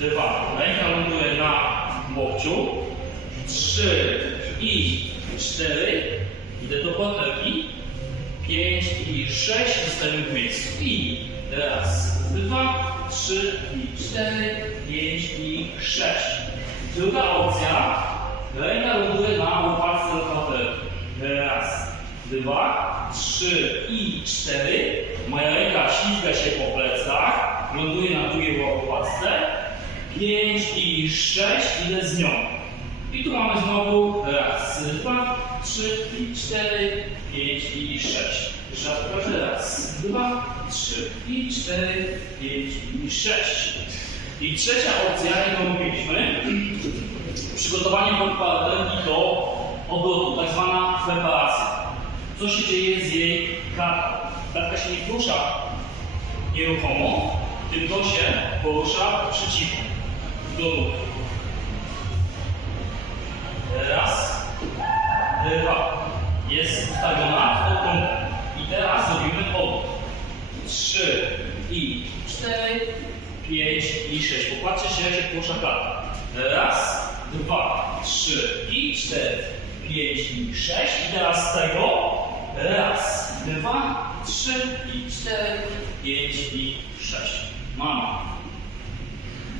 dwa. Ręka ląduje na łokciu. Trzy i cztery. Idę do patelki. Pięć i sześć. Zostajemy w miejscu. I raz, dwa, trzy i cztery, pięć i sześć. Druga opcja. Ręka ląduje na łopatce do patelki. Raz, dwa, trzy i cztery. Moja ręka ślizga się po plecach, ląduje na drugiej 5 i 6 idę z nią. I tu mamy znowu raz, dwa, trzy i cztery, pięć i sześć. Jeszcze raz, dwa, trzy i cztery, pięć i sześć. I trzecia opcja, jaką mówiliśmy, przygotowanie podpartnerki do obrotu, tak zwana preparacja. Co się dzieje z jej klatką? Klatka się nie porusza nieruchomo, tylko się porusza przeciwko. Raz, dwa. Jest ustawiona kątem. I teraz robimy obrót. Trzy i cztery, pięć i sześć. Popatrzcie się, jak się klatka. Raz, dwa, trzy i cztery, pięć i sześć. I teraz z tego raz, dwa, trzy i cztery, pięć i sześć. Mamy